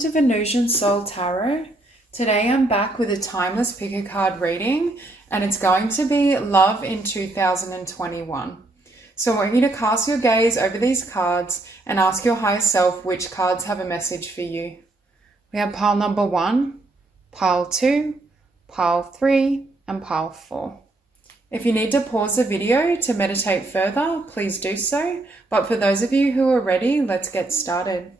Welcome to Venusian Soul Tarot. Today I'm back with a timeless pick a card reading, and it's going to be Love in 2021. So I want you to cast your gaze over these cards and ask your higher self which cards have a message for you. We have pile number 1, pile 2, pile 3, and pile 4. If you need to pause the video to meditate further, please do so. But for those of you who are ready, let's get started.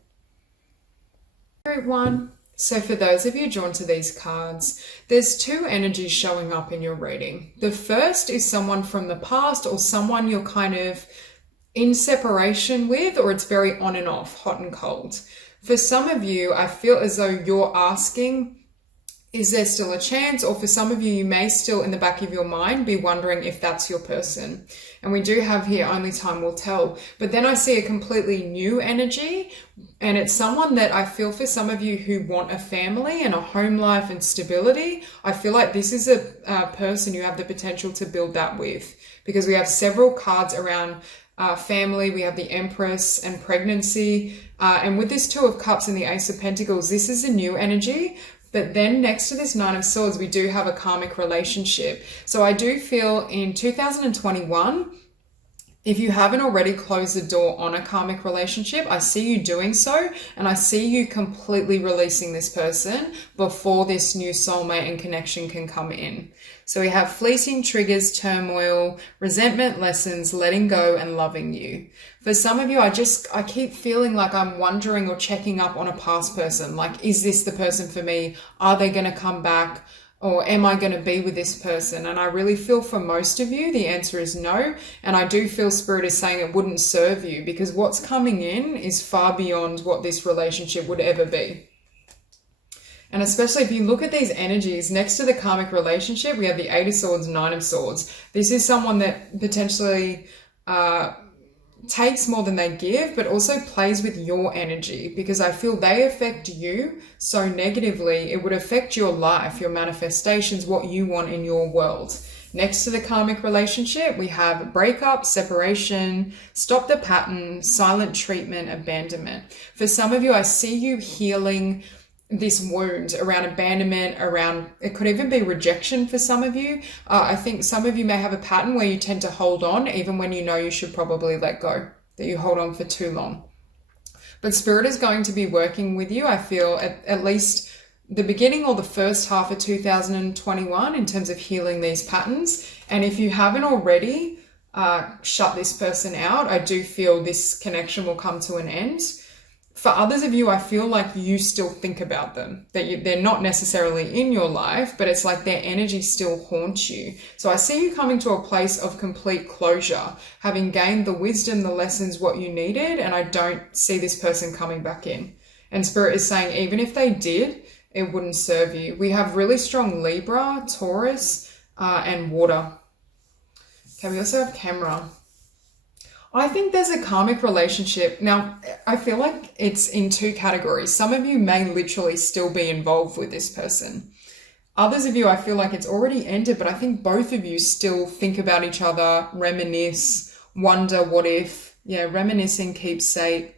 Group 1. So for those of you drawn to these cards, there's two energies showing up in your reading. The first is someone from the past or someone you're kind of in separation with, or it's very on and off, hot and cold. For some of you, I feel as though you're asking, is there still a chance? Or for some of you, you may still in the back of your mind be wondering if that's your person. And we do have here, only time will tell. But then I see a completely new energy, and it's someone that I feel for some of you who want a family and a home life and stability. I feel like this is a person you have the potential to build that with, because we have several cards around family. We have the Empress and pregnancy. And with this Two of Cups and the Ace of Pentacles, this is a new energy. But then next to this Nine of Swords, we do have a karmic relationship. So I do feel in 2021, if you haven't already closed the door on a karmic relationship, I see you doing so, and I see you completely releasing this person before this new soulmate and connection can come in. So we have fleeting triggers, turmoil, resentment, lessons, letting go, and loving you. For some of you, I keep feeling like I'm wondering or checking up on a past person. Like, is this the person for me? Are they going to come back? Or am I going to be with this person? And I really feel for most of you, the answer is no. And I do feel Spirit is saying it wouldn't serve you, because what's coming in is far beyond what this relationship would ever be. And especially if you look at these energies, next to the karmic relationship, we have the Eight of Swords, Nine of Swords. This is someone that potentially takes more than they give, but also plays with your energy, because I feel they affect you so negatively. It would affect your life, your manifestations, what you want in your world. Next to the karmic relationship, we have breakup, separation, stop the pattern, silent treatment, abandonment. For some of you, I see you healing this wound around abandonment, around, it could even be rejection for some of you. I think some of you may have a pattern where you tend to hold on even when you know you should probably let go, that you hold on for too long. But Spirit is going to be working with you, I feel, at least the beginning or the first half of 2021 in terms of healing these patterns. And if you haven't already shut this person out, I do feel this connection will come to an end. For others of you, I feel like you still think about them, that they're not necessarily in your life, but it's like their energy still haunts you. So I see you coming to a place of complete closure, having gained the wisdom, the lessons, what you needed, and I don't see this person coming back in. And Spirit is saying, even if they did, it wouldn't serve you. We have really strong Libra, Taurus, and water. Okay, we also have camera. I think there's a karmic relationship. Now, I feel like it's in two categories. Some of you may literally still be involved with this person. Others of you, I feel like it's already ended, but I think both of you still think about each other, reminisce, wonder what if. Yeah, reminiscing, keepsake,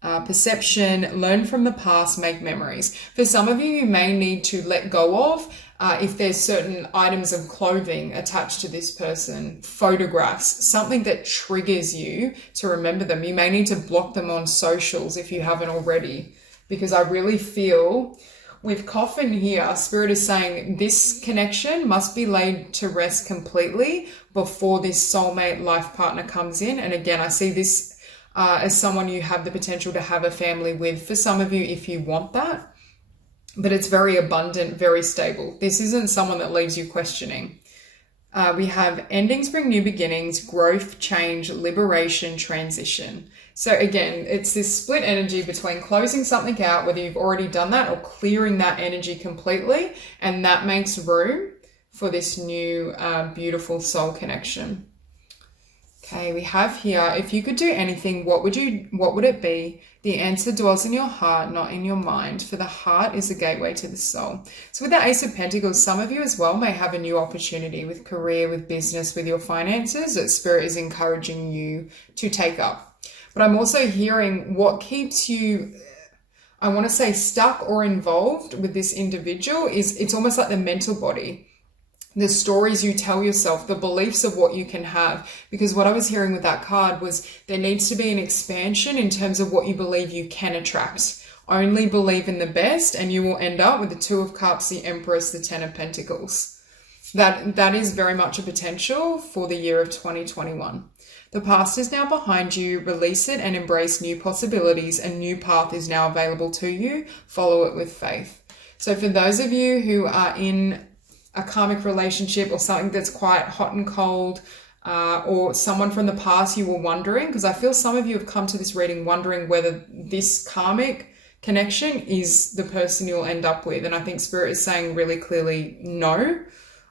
perception, learn from the past, make memories. For some of you, you may need to let go of if there's certain items of clothing attached to this person, photographs, something that triggers you to remember them. You may need to block them on socials if you haven't already, because I really feel with coffin here, Spirit is saying this connection must be laid to rest completely before this soulmate life partner comes in. And again, I see this as someone you have the potential to have a family with. For some of you, if you want that, but it's very abundant, very stable. This isn't someone that leaves you questioning. We have endings bring new beginnings, growth, change, liberation, transition. So again, it's this split energy between closing something out, whether you've already done that, or clearing that energy completely. And that makes room for this new, beautiful soul connection. Okay, we have here, if you could do anything, what would it be? The answer dwells in your heart, not in your mind, for the heart is the gateway to the soul. So with the Ace of Pentacles, some of you as well may have a new opportunity with career, with business, with your finances that Spirit is encouraging you to take up. But I'm also hearing what keeps you, I want to say stuck or involved with this individual is it's almost like the mental body, the stories you tell yourself, the beliefs of what you can have. Because what I was hearing with that card was there needs to be an expansion in terms of what you believe you can attract. Only believe in the best and you will end up with the Two of Cups, the Empress, the Ten of Pentacles. That is very much a potential for the year of 2021. The past is now behind you. Release it and embrace new possibilities. A new path is now available to you. Follow it with faith. So for those of you who are in a karmic relationship or something that's quite hot and cold, or someone from the past you were wondering, because I feel some of you have come to this reading wondering whether this karmic connection is the person you'll end up with. And I think Spirit is saying really clearly no.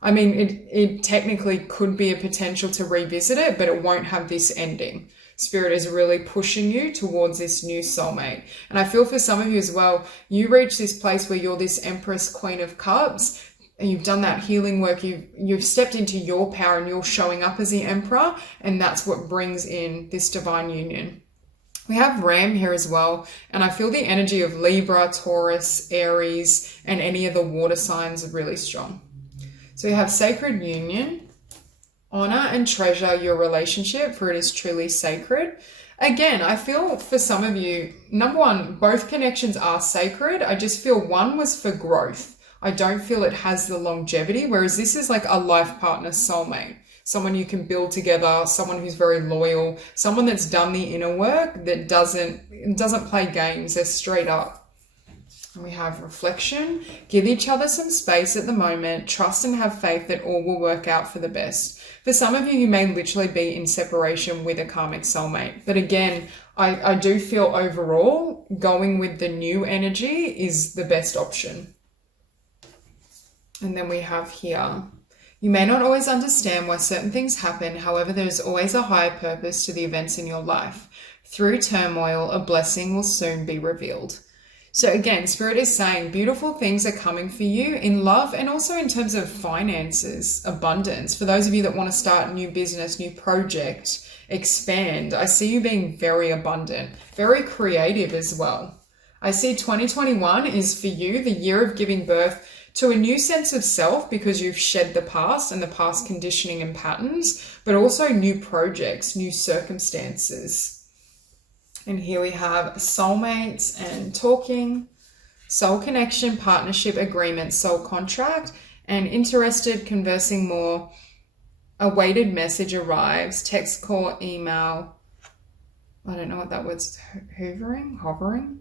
I mean, it technically could be a potential to revisit it, but it won't have this ending. Spirit is really pushing you towards this new soulmate. And I feel for some of you as well, you reach this place where you're this Empress, Queen of Cups, and you've done that healing work. You've stepped into your power and you're showing up as the Emperor. And that's what brings in this divine union. We have Ram here as well, and I feel the energy of Libra, Taurus, Aries, and any of the water signs are really strong. So we have sacred union, honor and treasure your relationship, for it is truly sacred. Again, I feel for some of you, number one, both connections are sacred. I just feel one was for growth. I don't feel it has the longevity, whereas this is like a life partner, soulmate. Someone you can build together, someone who's very loyal, someone that's done the inner work, that doesn't play games, they're straight up. And we have reflection. Give each other some space at the moment. Trust and have faith that all will work out for the best. For some of you, you may literally be in separation with a karmic soulmate. But again, I do feel overall going with the new energy is the best option. And then we have here, you may not always understand why certain things happen. However, there is always a higher purpose to the events in your life. Through turmoil, a blessing will soon be revealed. So again, Spirit is saying beautiful things are coming for you in love and also in terms of finances, abundance. For those of you that want to start a new business, new project, expand, I see you being very abundant, very creative as well. I see 2021 is for you the year of giving birth to a new sense of self because you've shed the past and the past conditioning and patterns, but also new projects, new circumstances. And here we have soulmates and talking, soul connection, partnership, agreement, soul contract, and interested, conversing more. Awaited message arrives, text, call, email. I don't know what that word's, hovering.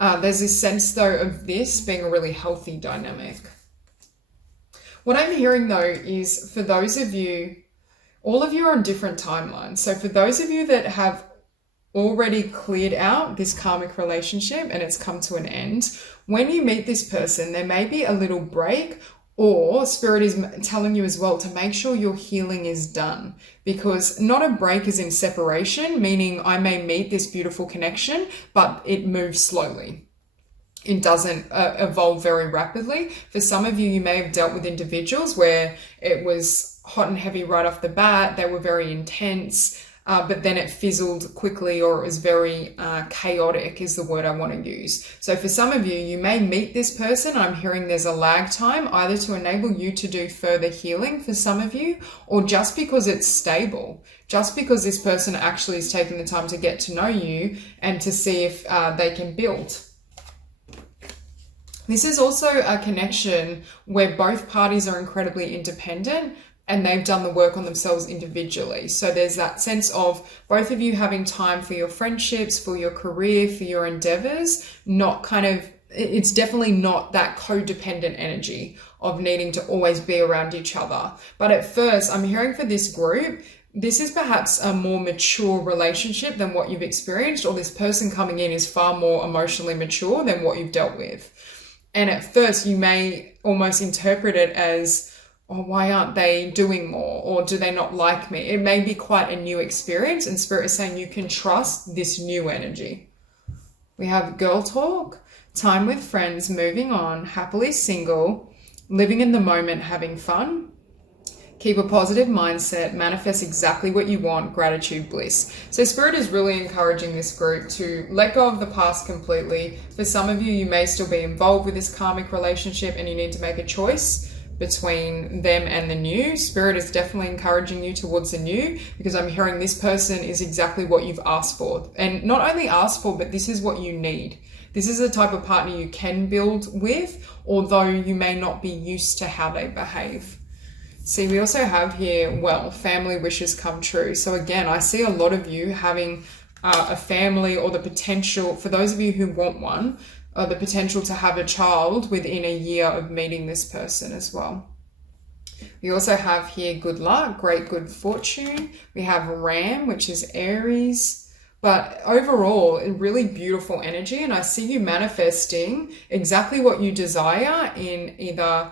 There's this sense though of this being a really healthy dynamic. What I'm hearing though is for those of you, all of you are on different timelines. So for those of you that have already cleared out this karmic relationship and it's come to an end, when you meet this person, there may be a little break, or Spirit is telling you as well to make sure your healing is done, because not a break is in separation, meaning I may meet this beautiful connection, but it moves slowly. It doesn't evolve very rapidly. For some of you, you may have dealt with individuals where it was hot and heavy right off the bat. They were very intense. But then it fizzled quickly, or it was very chaotic is the word I want to use. So for some of you, you may meet this person. I'm hearing there's a lag time either to enable you to do further healing for some of you, or just because it's stable, just because this person actually is taking the time to get to know you and to see if they can build. This is also a connection where both parties are incredibly independent, and they've done the work on themselves individually. So there's that sense of both of you having time for your friendships, for your career, for your endeavors, not kind of, it's definitely not that codependent energy of needing to always be around each other. But at first, I'm hearing for this group, this is perhaps a more mature relationship than what you've experienced, or this person coming in is far more emotionally mature than what you've dealt with. And at first, you may almost interpret it as, or why aren't they doing more? Or do they not like me? It may be quite a new experience, and Spirit is saying you can trust this new energy. We have girl talk, time with friends, moving on, happily single, living in the moment, having fun. Keep a positive mindset, manifest exactly what you want, gratitude, bliss. So Spirit is really encouraging this group to let go of the past completely. For some of you, you may still be involved with this karmic relationship and you need to make a choice between them and the new. Spirit is definitely encouraging you towards the new, because I'm hearing this person is exactly what you've asked for. And not only asked for, but this is what you need. This is the type of partner you can build with, although you may not be used to how they behave. See, we also have here, well, family wishes come true. So again, I see a lot of you having a family, or the potential, for those of you who want one, the potential to have a child within a year of meeting this person as well. We also have here good luck, great good fortune. We have Ram, which is Aries. But overall, a really beautiful energy. And I see you manifesting exactly what you desire in either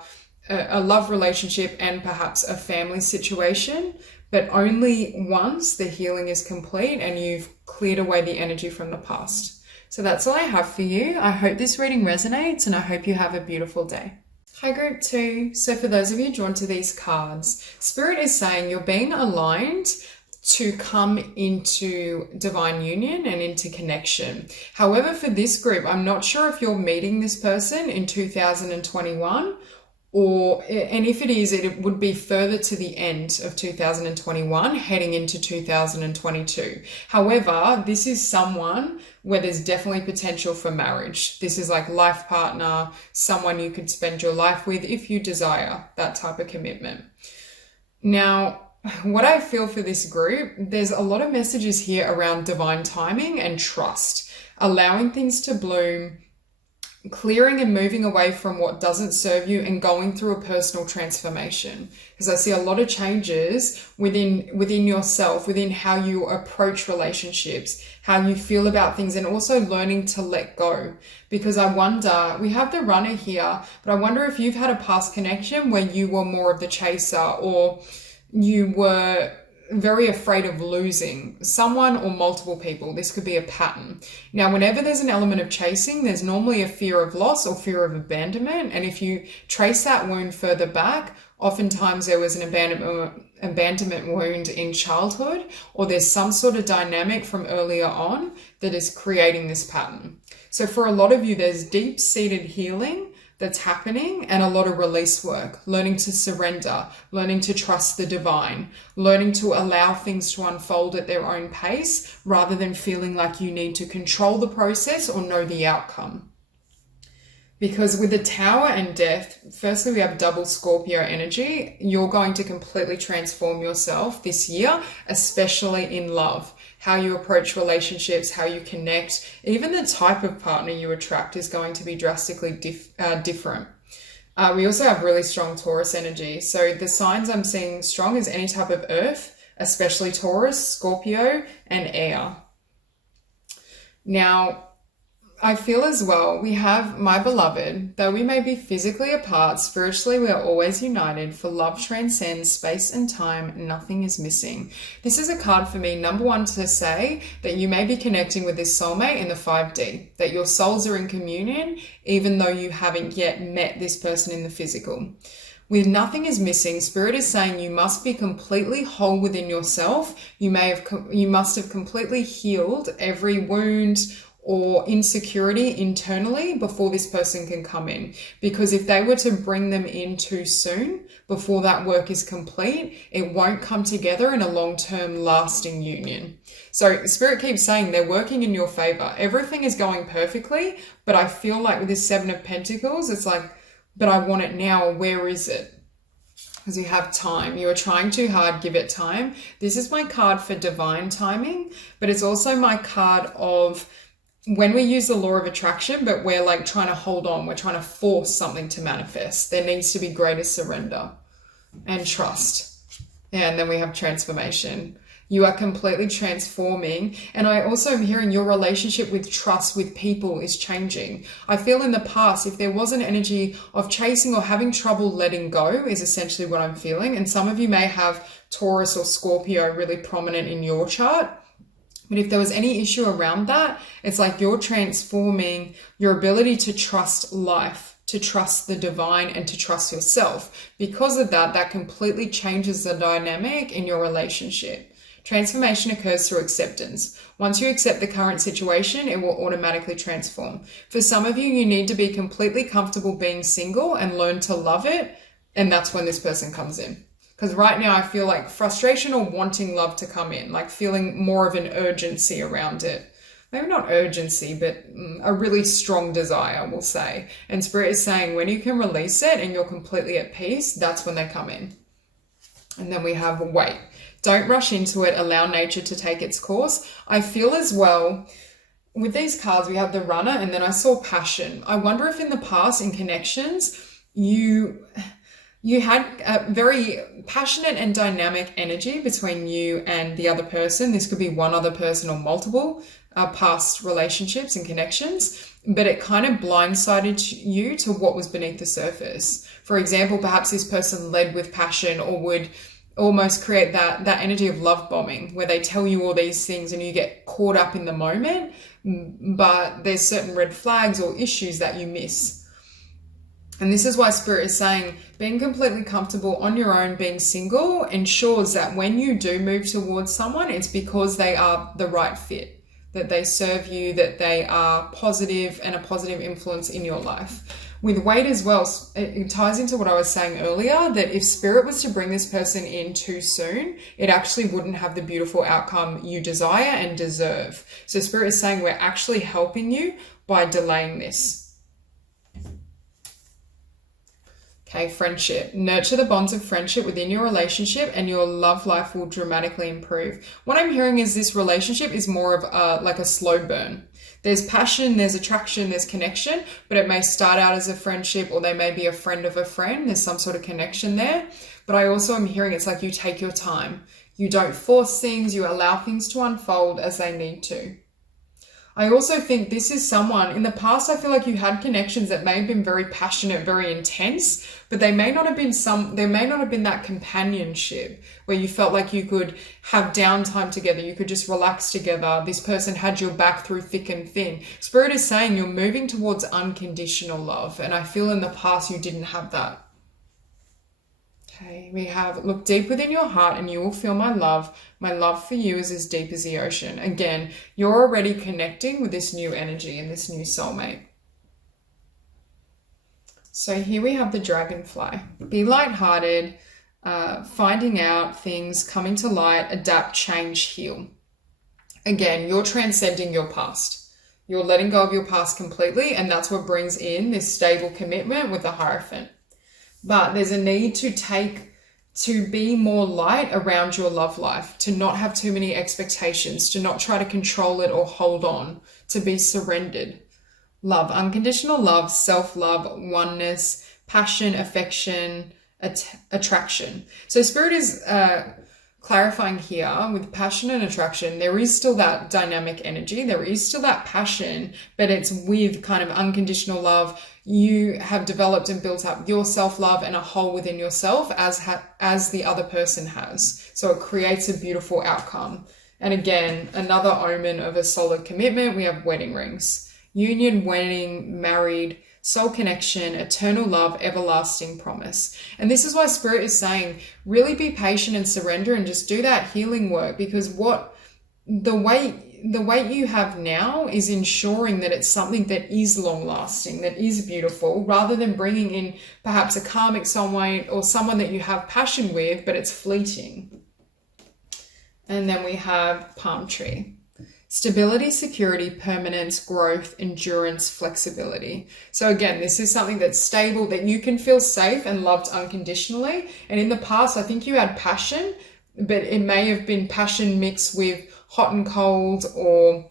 a love relationship and perhaps a family situation, but only once the healing is complete and you've cleared away the energy from the past. So that's all I have for you. I hope this reading resonates and I hope you have a beautiful day. Hi group 2. So for those of you drawn to these cards, Spirit is saying you're being aligned to come into divine union and into connection. However, for this group, I'm not sure if you're meeting this person in 2021, and if it is, it would be further to the end of 2021, heading into 2022. However, this is someone where there's definitely potential for marriage. This is like life partner, someone you could spend your life with if you desire that type of commitment. Now, what I feel for this group, there's a lot of messages here around divine timing and trust, allowing things to bloom, clearing and moving away from what doesn't serve you, and going through a personal transformation. Because I see a lot of changes within yourself, within how you approach relationships, how you feel about things, and also learning to let go. Because I wonder, we have the runner here, but I wonder if you've had a past connection where you were more of the chaser, or you were very afraid of losing someone or multiple people. This could be a pattern. Now, whenever there's an element of chasing, there's normally a fear of loss or fear of abandonment. And if you trace that wound further back, oftentimes there was an abandonment wound in childhood, or there's some sort of dynamic from earlier on that is creating this pattern. So for a lot of you, there's deep-seated healing that's happening, and a lot of release work, learning to surrender, learning to trust the divine, learning to allow things to unfold at their own pace rather than feeling like you need to control the process or know the outcome. Because with the Tower and Death, firstly, we have double Scorpio energy. You're going to completely transform yourself this year, especially in love. How you approach relationships, how you connect, even the type of partner you attract is going to be drastically different. We also have really strong Taurus energy. So the signs I'm seeing strong is any type of earth, especially Taurus, Scorpio, and air. Now, I feel as well, we have my beloved, though we may be physically apart, spiritually we are always united, for love transcends space and time, nothing is missing. This is a card for me, number one, to say that you may be connecting with this soulmate in the 5D, that your souls are in communion, even though you haven't yet met this person in the physical. With nothing is missing, Spirit is saying you must be completely whole within yourself. You must have completely healed every wound or insecurity internally before this person can come in. Because if they were to bring them in too soon, before that work is complete, it won't come together in a long-term lasting union. So Spirit keeps saying they're working in your favor. Everything is going perfectly, but I feel like with this 7 of Pentacles, it's like, but I want it now. Where is it? Because you have time. You are trying too hard, give it time. This is my card for divine timing, but it's also my card of when we use the law of attraction, but we're like trying to hold on, we're trying to force something to manifest. There needs to be greater surrender and trust. And then we have transformation. You are completely transforming. And I also am hearing your relationship with trust with people is changing. I feel in the past, if there was an energy of chasing or having trouble letting go is essentially what I'm feeling. And some of you may have Taurus or Scorpio really prominent in your chart. But if there was any issue around that, it's like you're transforming your ability to trust life to trust the divine and to trust yourself. Because of that, that completely changes the dynamic in your relationship. Transformation occurs through acceptance. Once you accept the current situation, it will automatically transform. For some of you, you need to be completely comfortable being single and learn to love it. And that's when this person comes in. Because right now I feel like frustration or wanting love to come in, like feeling more of an urgency around it. Maybe not urgency, but a really strong desire, we'll say. And Spirit is saying when you can release it and you're completely at peace, that's when they come in. And then we have wait. Don't rush into it. Allow nature to take its course. I feel as well, with these cards, we have the runner and then I saw passion. I wonder if in the past, in connections, you had a very passionate and dynamic energy between you and the other person. This could be one other person or multiple past relationships and connections, but it kind of blindsided you to what was beneath the surface. For example, perhaps this person led with passion or would almost create that energy of love bombing where they tell you all these things and you get caught up in the moment, but there's certain red flags or issues that you miss. And this is why Spirit is saying being completely comfortable on your own, being single, ensures that when you do move towards someone, it's because they are the right fit, that they serve you, that they are positive and a positive influence in your life. With weight as well, it ties into what I was saying earlier, that if Spirit was to bring this person in too soon, it actually wouldn't have the beautiful outcome you desire and deserve. So Spirit is saying we're actually helping you by delaying this. Okay, friendship. Nurture the bonds of friendship within your relationship and your love life will dramatically improve. What I'm hearing is this relationship is more of like a slow burn. There's passion, there's attraction, there's connection, but it may start out as a friendship or they may be a friend of a friend. There's some sort of connection there. But I also am hearing it's like you take your time. You don't force things, you allow things to unfold as they need to. I also think this is someone, in the past I feel like you had connections that may have been very passionate, very intense, but there may not have been that companionship where you felt like you could have downtime together, you could just relax together. This person had your back through thick and thin. Spirit is saying you're moving towards unconditional love, and I feel in the past you didn't have that. Okay, we have, look deep within your heart and you will feel my love. My love for you is as deep as the ocean. Again, you're already connecting with this new energy and this new soulmate. So here we have the dragonfly. Be lighthearted, finding out things, coming to light, adapt, change, heal. Again, you're transcending your past. You're letting go of your past completely, and that's what brings in this stable commitment with the Hierophant. But there's a need to be more light around your love life, to not have too many expectations, to not try to control it or hold on, to be surrendered. Love, unconditional love, self-love, oneness, passion, affection, attraction. So Spirit is clarifying here with passion and attraction, there is still that dynamic energy, there is still that passion, but it's with kind of unconditional love. You have developed and built up your self-love and a hole within yourself as the other person has. So it creates a beautiful outcome. And again, another omen of a solid commitment, we have wedding rings. Union, wedding, married, soul connection, eternal love, everlasting promise. And this is why Spirit is saying, really be patient and surrender and just do that healing work, because the weight you have now is ensuring that it's something that is long lasting, that is beautiful, rather than bringing in perhaps a karmic soulmate or someone that you have passion with, but it's fleeting. And then we have palm tree. Stability, security, permanence, growth, endurance, flexibility. So again, this is something that's stable, that you can feel safe and loved unconditionally. And in the past, I think you had passion, but it may have been passion mixed with hot and cold, or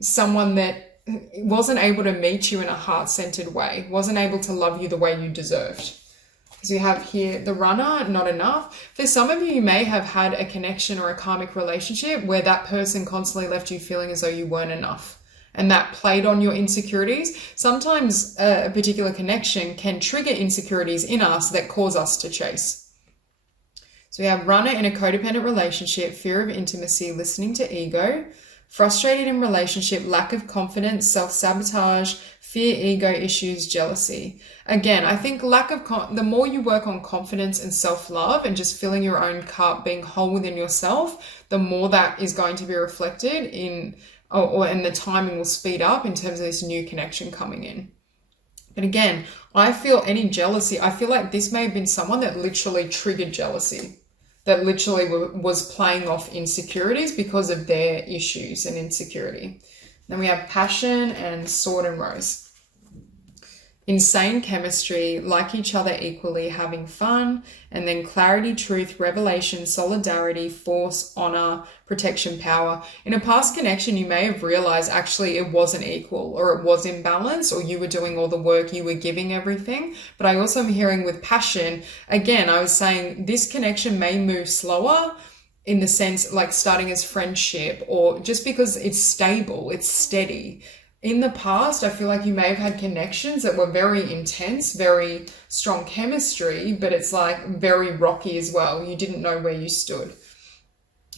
someone that wasn't able to meet you in a heart-centered way, wasn't able to love you the way you deserved. So you have here the runner, not enough. For some of you, you may have had a connection or a karmic relationship where that person constantly left you feeling as though you weren't enough, and that played on your insecurities. Sometimes a particular connection can trigger insecurities in us that cause us to chase. So we have runner in a codependent relationship, fear of intimacy, listening to ego, frustrated in relationship, lack of confidence, self-sabotage, fear, ego issues, jealousy. Again, I think the more you work on confidence and self-love and just filling your own cup, being whole within yourself, the more that is going to be reflected in, and the timing will speed up in terms of this new connection coming in. But again, I feel any jealousy, I feel like this may have been someone that literally triggered jealousy, that literally was playing off insecurities because of their issues and insecurity. Then we have passion and sword and rose. Insane chemistry, like each other equally, having fun, and then clarity, truth, revelation, solidarity, force, honor, protection, power. In a past connection, you may have realized actually it wasn't equal, or it was imbalanced, or you were doing all the work, you were giving everything. But I also am hearing with passion, again, I was saying this connection may move slower, in the sense like starting as friendship, or just because it's stable, it's steady. In the past, I feel like you may have had connections that were very intense, very strong chemistry, but it's like very rocky as well. You didn't know where you stood.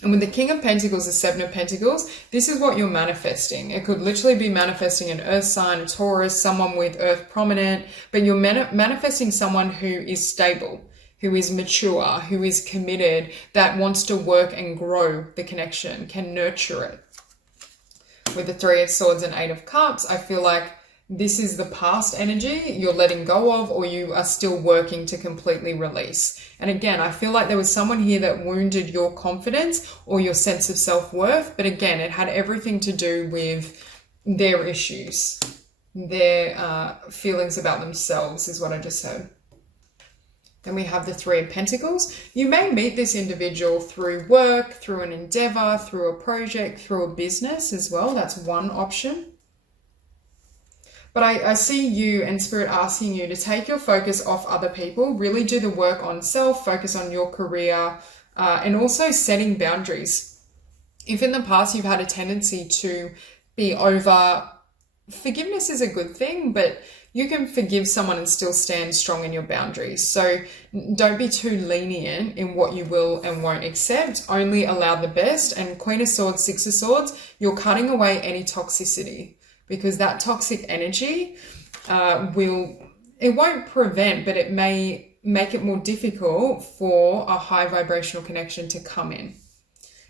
And with the King of Pentacles, the Seven of Pentacles, this is what you're manifesting. It could literally be manifesting an earth sign, a Taurus, someone with earth prominent, but you're manifesting someone who is stable, who is mature, who is committed, that wants to work and grow the connection, can nurture it. With the Three of Swords and Eight of Cups, I feel like this is the past energy you're letting go of, or you are still working to completely release. And again, I feel like there was someone here that wounded your confidence or your sense of self-worth. But again, it had everything to do with their issues, their feelings about themselves is what I just said. Then we have the Three of Pentacles. You may meet this individual through work, through an endeavor, through a project, through a business as well. That's one option. But I see you and Spirit asking you to take your focus off other people, really do the work on self, focus on your career, and also setting boundaries. If in the past you've had a tendency to be over, forgiveness is a good thing, but you can forgive someone and still stand strong in your boundaries. So don't be too lenient in what you will and won't accept. Only allow the best. And Queen of Swords, Six of Swords, you're cutting away any toxicity, because that toxic energy it won't prevent, but it may make it more difficult for a high vibrational connection to come in.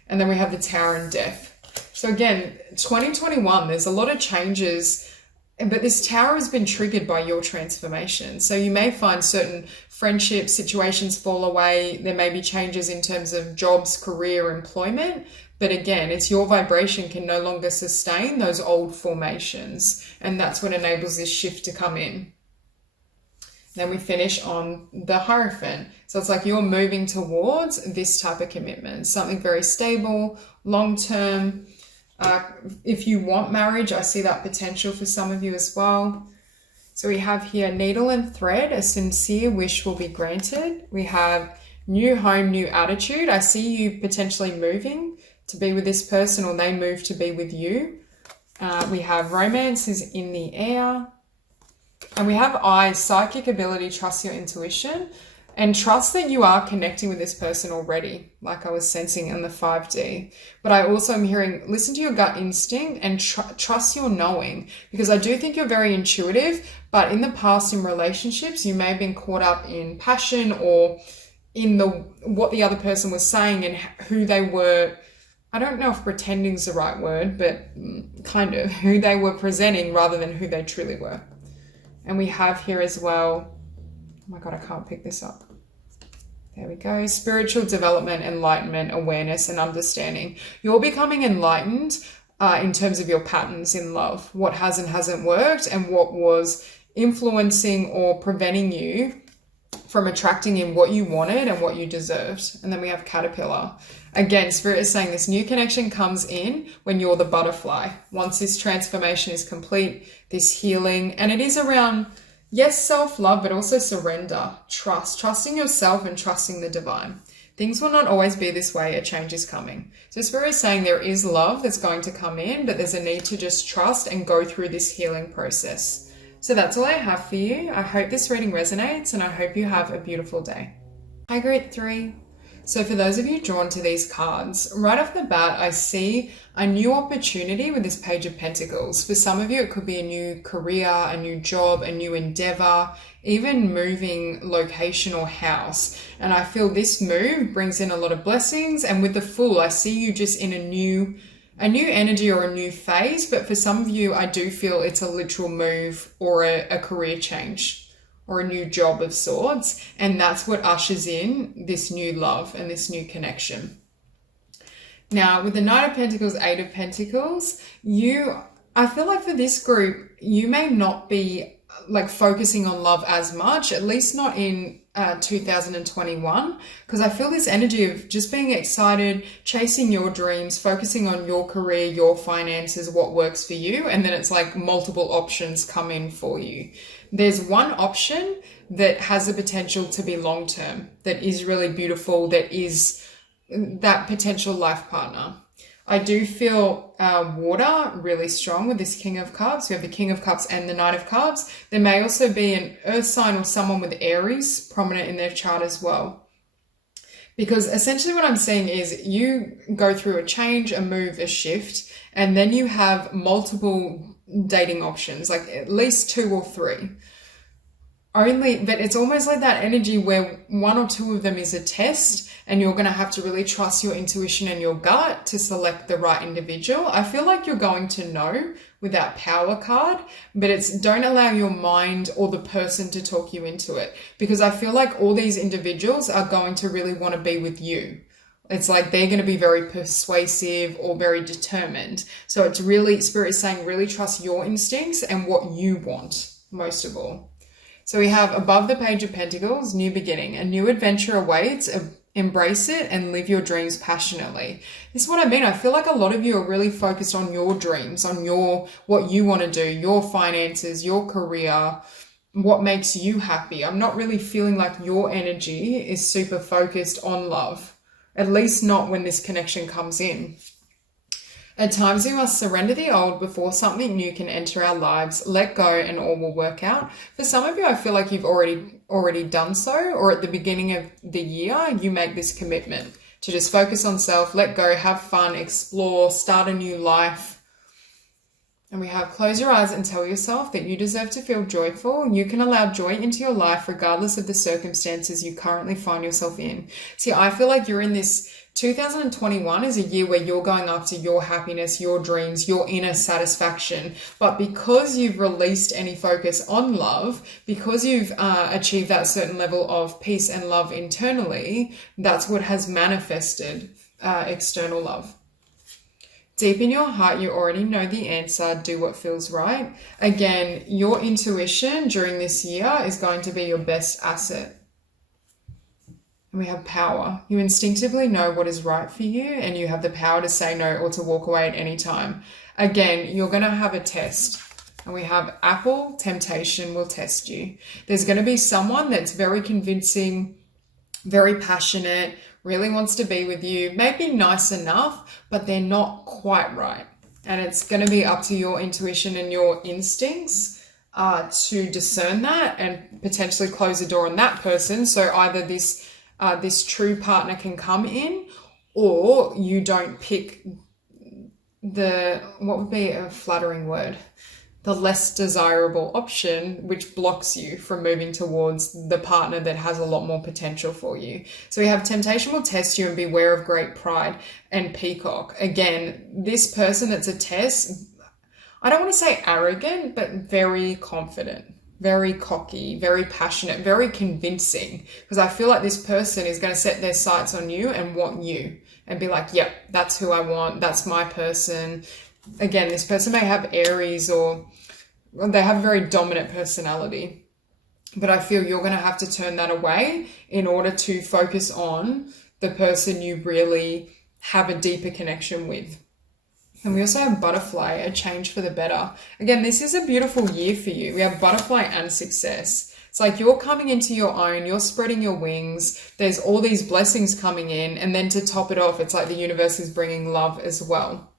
And then we have the Tower and Death. So again, 2021, there's a lot of changes, but this Tower has been triggered by your transformation. So you may find certain friendship situations fall away. There may be changes in terms of jobs, career, employment. But again, it's your vibration can no longer sustain those old formations. And that's what enables this shift to come in. Then we finish on the Hierophant. So it's like you're moving towards this type of commitment, something very stable, long-term. If you want marriage, I see that potential for some of you as well. So we have here needle and thread, a sincere wish will be granted. We have new home, new attitude. I see you potentially moving to be with this person, or they move to be with you. We have romance is in the air. And we have eyes, psychic ability, trust your intuition, and trust that you are connecting with this person already, like I was sensing in the 5D. But I also am hearing, listen to your gut instinct and trust your knowing, because I do think you're very intuitive, but in the past in relationships, you may have been caught up in passion or in what the other person was saying and who they were. I don't know if pretending is the right word, but kind of who they were presenting rather than who they truly were. And we have here as well, oh my God, I can't pick this up. There we go. Spiritual development, enlightenment, awareness, and understanding. You're becoming enlightened in terms of your patterns in love, what has and hasn't worked, and what was influencing or preventing you from attracting in what you wanted and what you deserved. And then we have Caterpillar. Again, Spirit is saying this new connection comes in when you're the butterfly. Once this transformation is complete, this healing, and it is around, yes, self-love, but also surrender, trusting yourself and trusting the divine. Things will not always be this way. A change is coming. So Spirit is saying there is love that's going to come in, but there's a need to just trust and go through this healing process. So that's all I have for you. I hope this reading resonates, and I hope you have a beautiful day. Hi, Grade 3. So for those of you drawn to these cards, right off the bat, I see a new opportunity with this Page of Pentacles. For some of you, it could be a new career, a new job, a new endeavor, even moving location or house. And I feel this move brings in a lot of blessings. And with the Fool, I see you just in a new energy or a new phase. But for some of you, I do feel it's a literal move or a career change or a new job of sorts. And that's what ushers in this new love and this new connection. Now, with the Knight of Pentacles, Eight of Pentacles, I feel like for this group, you may not be like focusing on love as much, at least not in 2021, because I feel this energy of just being excited, chasing your dreams, focusing on your career, your finances, what works for you, and then it's like multiple options come in for you. There's one option that has the potential to be long-term, that is really beautiful, that is that potential life partner. I do feel water really strong with this King of Cups. We have the King of Cups and the Knight of Cups. There may also be an earth sign or someone with Aries prominent in their chart as well. Because essentially what I'm seeing is you go through a change, a move, a shift, and then you have multiple dating options, like at least 2 or 3. But it's almost like that energy where 1 or 2 of them is a test, and you're going to have to really trust your intuition and your gut to select the right individual. I feel like you're going to know with that Power card, but don't allow your mind or the person to talk you into it, because I feel like all these individuals are going to really want to be with you. It's like they're going to be very persuasive or very determined. So it's really, Spirit is saying, really trust your instincts and what you want most of all. So we have above the Page of Pentacles, new beginning. A new adventure awaits. Embrace it and live your dreams passionately. This is what I mean. I feel like a lot of you are really focused on your dreams, on what you want to do, your finances, your career, what makes you happy. I'm not really feeling like your energy is super focused on love, at least not when this connection comes in. At times we must surrender the old before something new can enter our lives. Let go and all will work out. For some of you, I feel like you've already done so, or at the beginning of the year, you make this commitment to just focus on self, let go, have fun, explore, start a new life. And we have close your eyes and tell yourself that you deserve to feel joyful. You can allow joy into your life regardless of the circumstances you currently find yourself in. See, I feel like you're in this 2021 is a year where you're going after your happiness, your dreams, your inner satisfaction. But because you've released any focus on love, because you've achieved that certain level of peace and love internally, that's what has manifested external love. Deep in your heart, you already know the answer. Do what feels right. Again, your intuition during this year is going to be your best asset. And we have power. You instinctively know what is right for you, and you have the power to say no or to walk away at any time. Again, you're going to have a test. And we have Apple, temptation will test you. There's going to be someone that's very convincing, very passionate, really wants to be with you, maybe nice enough, but they're not quite right. And it's going to be up to your intuition and your instincts to discern that and potentially close the door on that person. So either this true partner can come in, or you don't pick what would be a flattering word? The less desirable option, which blocks you from moving towards the partner that has a lot more potential for you. So we have temptation will test you and beware of great pride and peacock. Again, this person that's a test, I don't want to say arrogant, but very confident, very cocky, very passionate, very convincing, because I feel like this person is going to set their sights on you and want you and be like, yep, that's who I want. That's my person. Again, this person may have Aries or they have a very dominant personality, but I feel you're going to have to turn that away in order to focus on the person you really have a deeper connection with. And we also have butterfly, a change for the better. Again, this is a beautiful year for you. We have butterfly and success. It's like you're coming into your own, you're spreading your wings. There's all these blessings coming in. And then to top it off, it's like the universe is bringing love as well.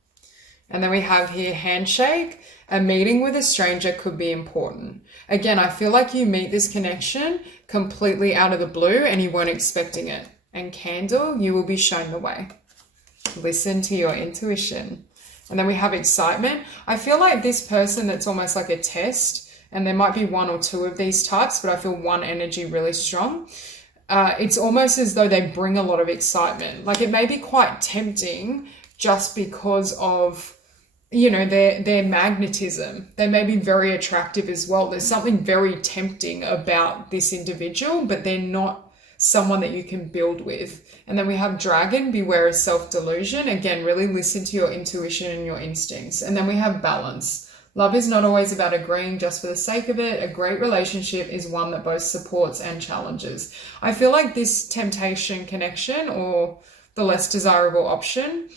And then we have here handshake. A meeting with a stranger could be important. Again, I feel like you meet this connection completely out of the blue and you weren't expecting it. and Candle, you will be shown the way. Listen to your intuition. And then we have Excitement. I feel like this person, that's almost like a test, and there might be one or two of these types, but I feel one energy really strong. It's almost as though they bring a lot of excitement. Like, it may be quite tempting just because of, you know, their magnetism. They may be very attractive as well. There's something very tempting about this individual, but they're not someone that you can build with. And then we have Dragon, beware of self-delusion. Again, really listen to your intuition and your instincts. And then we have Balance. Love is not always about agreeing just for the sake of it. A great relationship is one that both supports and challenges. I feel like this temptation connection, or the less desirable option,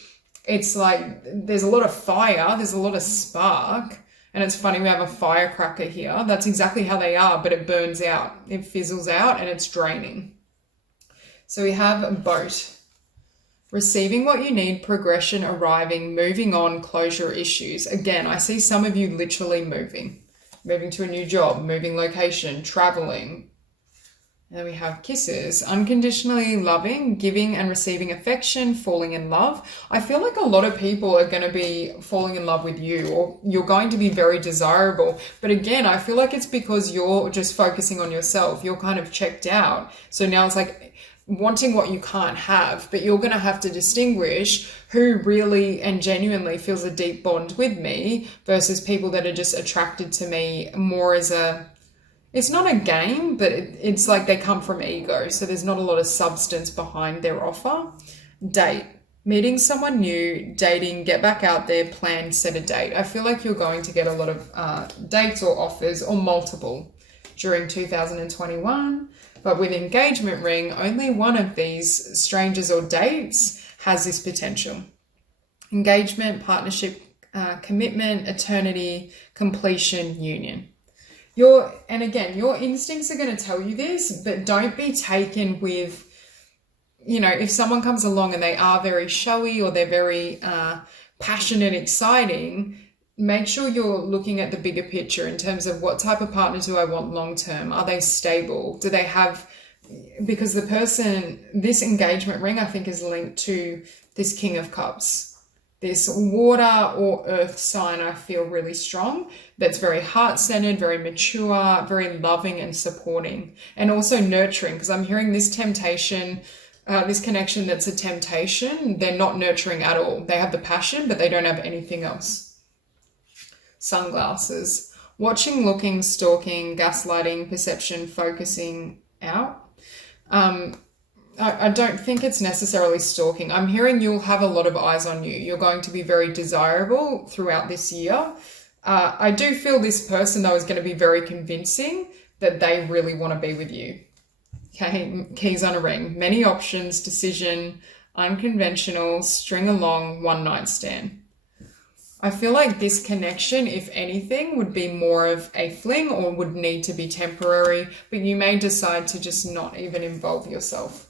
it's like there's a lot of fire, there's a lot of spark. And it's funny, we have a firecracker here. That's exactly how they are, but it burns out. It fizzles out and it's draining. So we have a Boat. Receiving what you need, progression, arriving, moving on, closure issues. Again, I see some of you literally moving to a new job, moving location, traveling. And then we have Kisses, unconditionally loving, giving and receiving affection, falling in love. I feel like a lot of people are going to be falling in love with you, or you're going to be very desirable. But again, I feel like it's because you're just focusing on yourself. You're kind of checked out. So now it's like wanting what you can't have, but you're going to have to distinguish who really and genuinely feels a deep bond with me versus people that are just attracted to me more as it's not a game, but it's like they come from ego. So there's not a lot of substance behind their offer. Date, meeting someone new, dating, get back out there, plan, set a date. I feel like you're going to get a lot of dates or offers, or multiple, during 2021. But with engagement ring, only one of these strangers or dates has this potential. Engagement, partnership, commitment, eternity, completion, union. And again, your instincts are going to tell you this, but don't be taken with, you know, if someone comes along and they are very showy or they're very passionate, exciting, make sure you're looking at the bigger picture in terms of what type of partner do I want long term? Are they stable? Do they have, because the person, this engagement ring, I think, is linked to this King of Cups. This water or earth sign, I feel really strong. That's very heart-centered, very mature, very loving and supporting, and also nurturing, because I'm hearing this temptation, this connection that's a temptation. They're not nurturing at all. They have the passion, but they don't have anything else. Sunglasses, watching, looking, stalking, gaslighting, perception, focusing out. I don't think it's necessarily stalking. I'm hearing you'll have a lot of eyes on you. You're going to be very desirable throughout this year. I do feel this person, though, is going to be very convincing that they really want to be with you. Okay, keys on a ring. Many options, decision, unconventional, string along, one night stand. I feel like this connection, if anything, would be more of a fling or would need to be temporary, but you may decide to just not even involve yourself.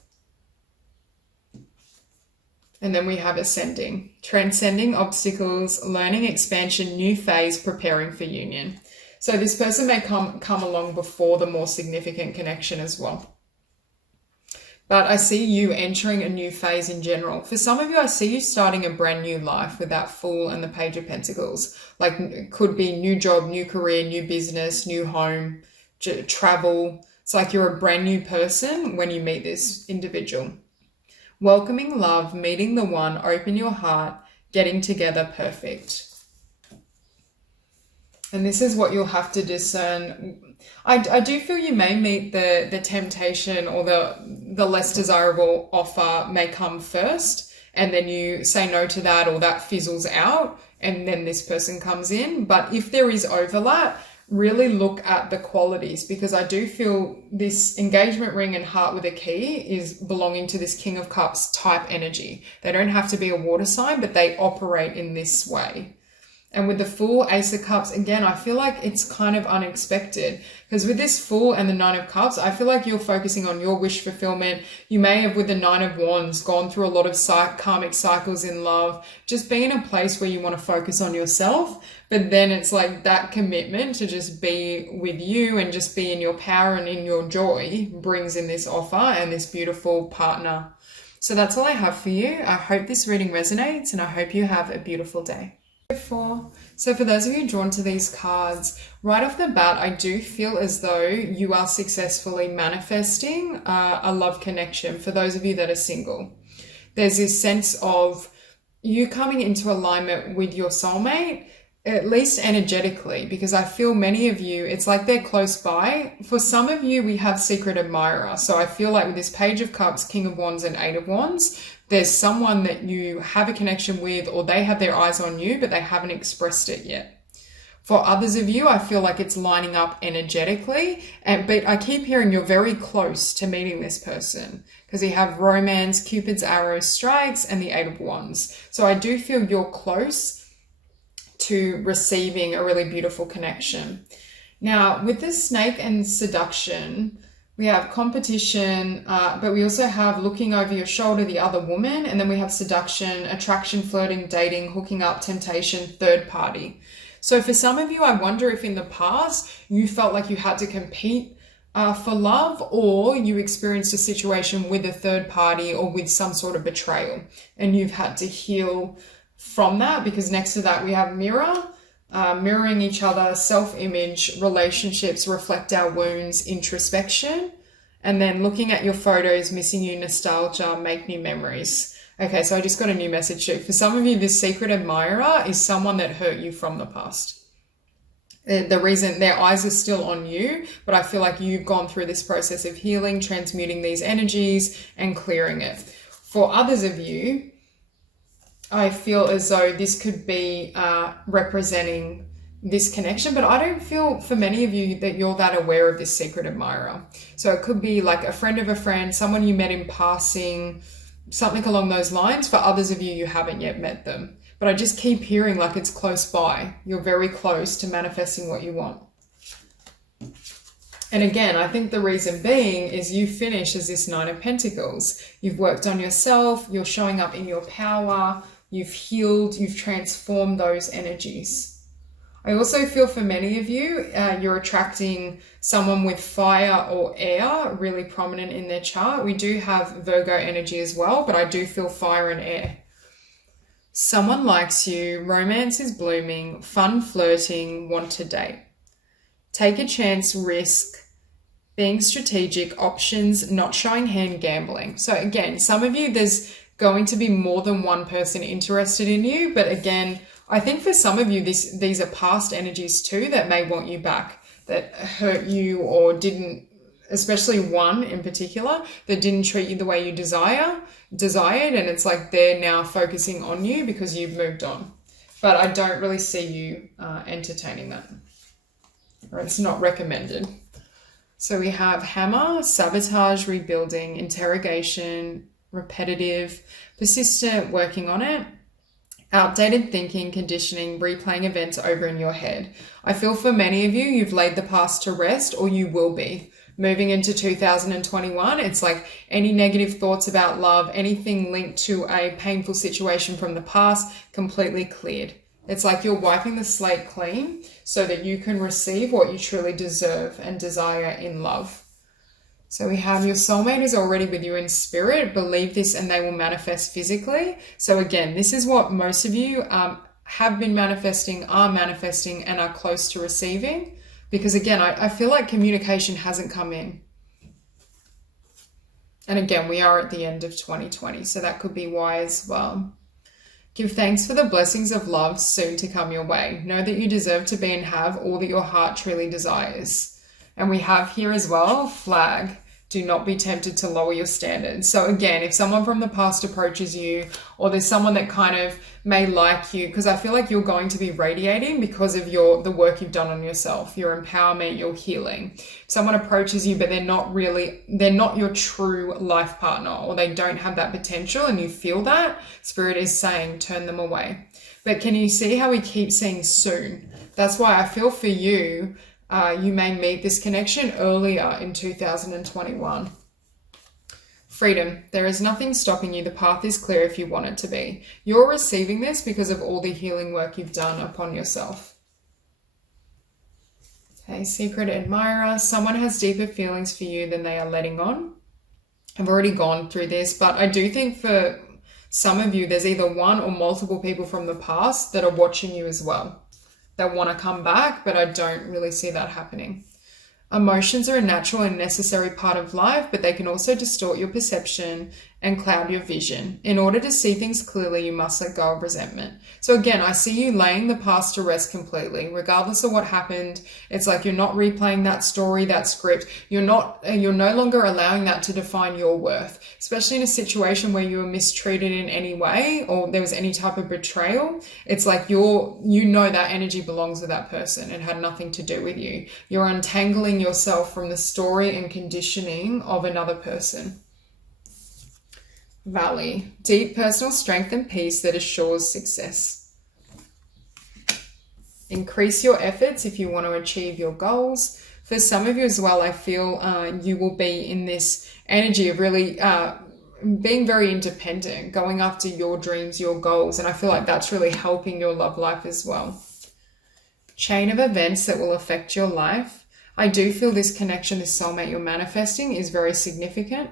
And then we have Ascending, transcending obstacles, learning, expansion, new phase, preparing for union. So this person may come along before the more significant connection as well. But I see you entering a new phase in general. For some of you, I see you starting a brand new life with that Fool and the Page of Pentacles. Like, it could be new job, new career, new business, new home, travel. It's like you're a brand new person when you meet this individual. Welcoming love, meeting the one, open your heart, getting together, perfect. And this is what you'll have to discern. I do feel you may meet the temptation, or the less desirable offer may come first, and then you say no to that, or that fizzles out, and then this person comes in. But if there is overlap, really look at the qualities, because I do feel this engagement ring and heart with a key is belonging to this King of Cups type energy. They don't have to be a water sign, but they operate in this way. And with the Fool, Ace of Cups, again, I feel like it's kind of unexpected. Because with this Fool and the Nine of Cups, I feel like you're focusing on your wish fulfillment. You may have, with the Nine of Wands, gone through a lot of karmic cycles in love, just be in a place where you want to focus on yourself. But then it's like that commitment to just be with you and just be in your power and in your joy brings in this offer and this beautiful partner. So that's all I have for you. I hope this reading resonates and I hope you have a beautiful day. So for those of you drawn to these cards, right off the bat, I do feel as though you are successfully manifesting a love connection for those of you that are single. There's this sense of you coming into alignment with your soulmate, at least energetically, because I feel many of you, it's like they're close by. For some of you, we have secret admirer. So I feel like with this Page of Cups, King of Wands and Eight of Wands, there's someone that you have a connection with, or they have their eyes on you, but they haven't expressed it yet. For others of you, I feel like it's lining up energetically, but I keep hearing you're very close to meeting this person because you have romance, Cupid's arrow strikes, and the Eight of Wands. So I do feel you're close to receiving a really beautiful connection. Now, with the Snake and seduction, we have competition, but we also have looking over your shoulder, the other woman, and then we have seduction, attraction, flirting, dating, hooking up, temptation, third party. So for some of you, I wonder if in the past you felt like you had to compete for love, or you experienced a situation with a third party or with some sort of betrayal, and you've had to heal from that, because next to that we have mirror, mirroring each other, self-image, relationships reflect our wounds, introspection, and then looking at your photos, missing you, nostalgia, make new memories. Okay, so I just got a new message too. For some of you, this secret admirer is someone that hurt you from the past. The reason their eyes are still on you, but I feel like you've gone through this process of healing, transmuting these energies and clearing it. For others of you, I feel as though this could be representing this connection, but I don't feel for many of you that you're that aware of this secret admirer. So it could be like a friend of a friend, someone you met in passing, something along those lines. For others of you, you haven't yet met them. But I just keep hearing like it's close by. You're very close to manifesting what you want. And again, I think the reason being is you finish as this Nine of Pentacles. You've worked on yourself, you're showing up in your power, you've healed, you've transformed those energies. I also feel for many of you, you're attracting someone with fire or air, really prominent in their chart. We do have Virgo energy as well, but I do feel fire and air. Someone likes you, romance is blooming, fun flirting, want to date. Take a chance, risk, being strategic, options, not showing hand, gambling. So again, some of you, there's going to be more than one person interested in you. But again, I think for some of you, these are past energies too that may want you back, that hurt you or didn't, especially one in particular, that didn't treat you the way you desired. And it's like they're now focusing on you because you've moved on. But I don't really see you entertaining that. Or it's not recommended. So we have hammer, sabotage, rebuilding, interrogation, repetitive, persistent, working on it, outdated thinking, conditioning, replaying events over in your head. I feel for many of you, you've laid the past to rest, or you will be. Moving into 2021, it's like any negative thoughts about love, anything linked to a painful situation from the past, completely cleared. It's like you're wiping the slate clean so that you can receive what you truly deserve and desire in love. So we have your soulmate is already with you in spirit. Believe this and they will manifest physically. So again, this is what most of you have been manifesting, are manifesting, and are close to receiving. Because again, I feel like communication hasn't come in. And again, we are at the end of 2020, so that could be why as well. Give thanks for the blessings of love soon to come your way. Know that you deserve to be and have all that your heart truly desires. And we have here as well, flag. Do not be tempted to lower your standards. So again, if someone from the past approaches you, or there's someone that kind of may like you, because I feel like you're going to be radiating because of the work you've done on yourself, your empowerment, your healing. If someone approaches you, but they're not your true life partner, or they don't have that potential and you feel that, Spirit is saying, turn them away. But can you see how we keep saying soon? That's why I feel for you, you may meet this connection earlier in 2021. Freedom. There is nothing stopping you. The path is clear if you want it to be. You're receiving this because of all the healing work you've done upon yourself. Okay, secret admirer. Someone has deeper feelings for you than they are letting on. I've already gone through this, but I do think for some of you, there's either one or multiple people from the past that are watching you as well. That want to come back, but I don't really see that happening. Emotions are a natural and necessary part of life, but they can also distort your perception and cloud your vision. In order to see things clearly, you must let go of resentment. So again, I see you laying the past to rest completely, regardless of what happened. It's like you're not replaying that story, that script. You're no longer allowing that to define your worth, especially in a situation where you were mistreated in any way or there was any type of betrayal. It's like you know that energy belongs with that person and had nothing to do with you. You're untangling yourself from the story and conditioning of another person. Valley. Deep personal strength and peace that assures success. Increase your efforts if you want to achieve your goals. For some of you as well, I feel you will be in this energy of really being very independent, going after your dreams, your goals. And I feel like that's really helping your love life as well. Chain of events that will affect your life. I do feel this connection, this soulmate you're manifesting is very significant.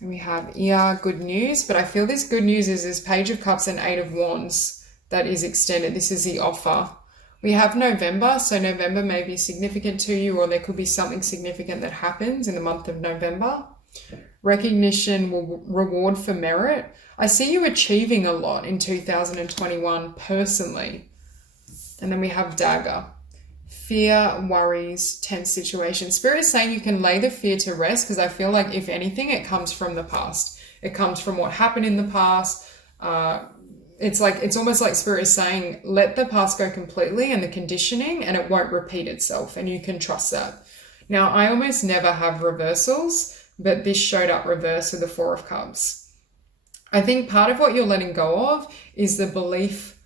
And we have good news, but I feel this good news is this Page of Cups and 8 of Wands that is extended. This is the offer. We have November, so November may be significant to you, or there could be something significant that happens in the month of November. Recognition, reward for merit. I see you achieving a lot in 2021 personally. And then we have Dagger. Fear, worries, tense situations. Spirit is saying you can lay the fear to rest, because I feel like if anything, it comes from the past. It comes from what happened in the past. It's almost like Spirit is saying, let the past go completely and the conditioning, and it won't repeat itself, and you can trust that. Now, I almost never have reversals, but this showed up reverse with the 4 of Cups. I think part of what you're letting go of is the belief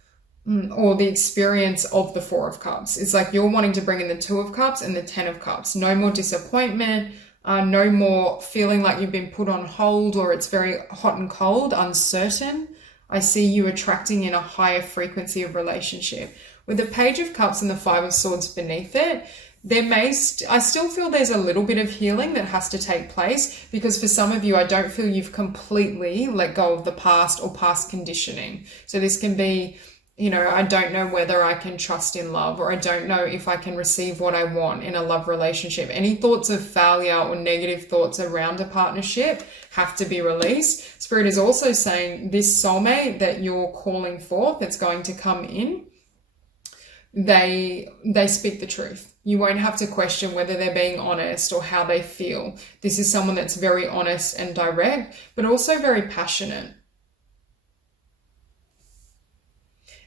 or the experience of the 4 of Cups. It's like you're wanting to bring in the 2 of Cups and the 10 of Cups. No more disappointment, no more feeling like you've been put on hold or it's very hot and cold, uncertain. I see you attracting in a higher frequency of relationship. With the Page of Cups and the 5 of Swords beneath it, I still feel there's a little bit of healing that has to take place, because for some of you, I don't feel you've completely let go of the past or past conditioning. So this can be, I don't know whether I can trust in love, or I don't know if I can receive what I want in a love relationship. Any thoughts of failure or negative thoughts around a partnership have to be released. Spirit is also saying this soulmate that you're calling forth, that's going to come in, they speak the truth. You won't have to question whether they're being honest or how they feel. This is someone that's very honest and direct, but also very passionate.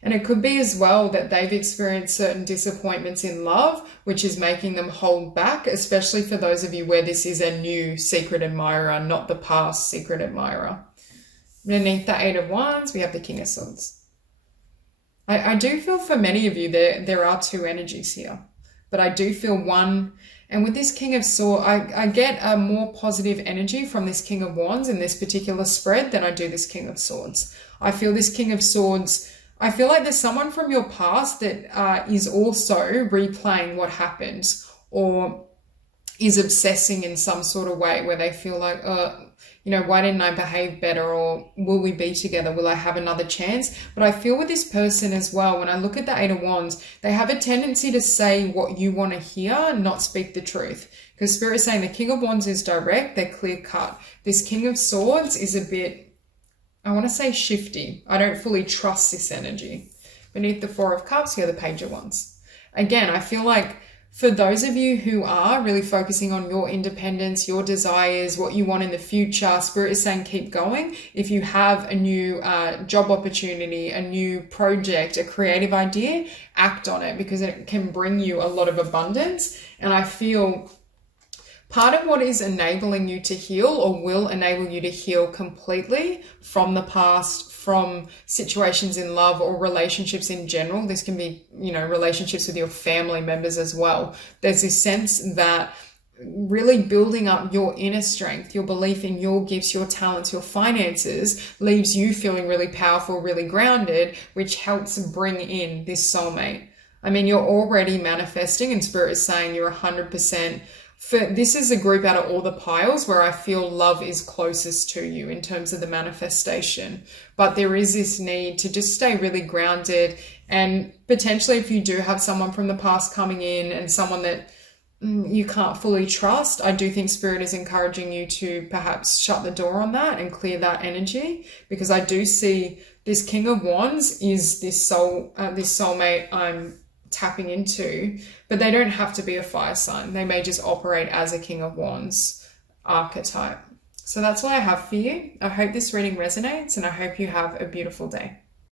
And it could be as well that they've experienced certain disappointments in love, which is making them hold back, especially for those of you where this is a new secret admirer, not the past secret admirer. Beneath the 8 of Wands, we have the King of Swords. I do feel for many of you there are 2 energies here, but I do feel one. And with this King of Swords, I get a more positive energy from this King of Wands in this particular spread than I do this King of Swords. I feel this King of Swords, I feel like there's someone from your past that is also replaying what happened, or is obsessing in some sort of way where they feel like, why didn't I behave better? Or will we be together? Will I have another chance? But I feel with this person as well, when I look at the 8 of Wands, they have a tendency to say what you want to hear, not speak the truth. Because Spirit is saying the King of Wands is direct, they're clear cut. This King of Swords is a bit, I want to say, shifty. I don't fully trust this energy. Beneath the 4 of Cups, here the Page of Wands. Again, I feel like for those of you who are really focusing on your independence, your desires, what you want in the future, Spirit is saying keep going. If you have a new job opportunity, a new project, a creative idea, act on it, because it can bring you a lot of abundance. And I feel Part of what is enabling you to heal, or will enable you to heal completely from the past, from situations in love or relationships in general. This can be, relationships with your family members as well. There's this sense that really building up your inner strength, your belief in your gifts, your talents, your finances, leaves you feeling really powerful, really grounded, which helps bring in this soulmate. I mean, you're already manifesting, and Spirit is saying you're 100%. This is a group out of all the piles where I feel love is closest to you in terms of the manifestation. But there is this need to just stay really grounded. And potentially, if you do have someone from the past coming in and someone that you can't fully trust, I do think Spirit is encouraging you to perhaps shut the door on that and clear that energy, because I do see this King of Wands is this soulmate I'm tapping into, but they don't have to be a fire sign. They may just operate as a King of Wands archetype. So that's what I have for you. I hope this reading resonates, and I hope you have a beautiful day.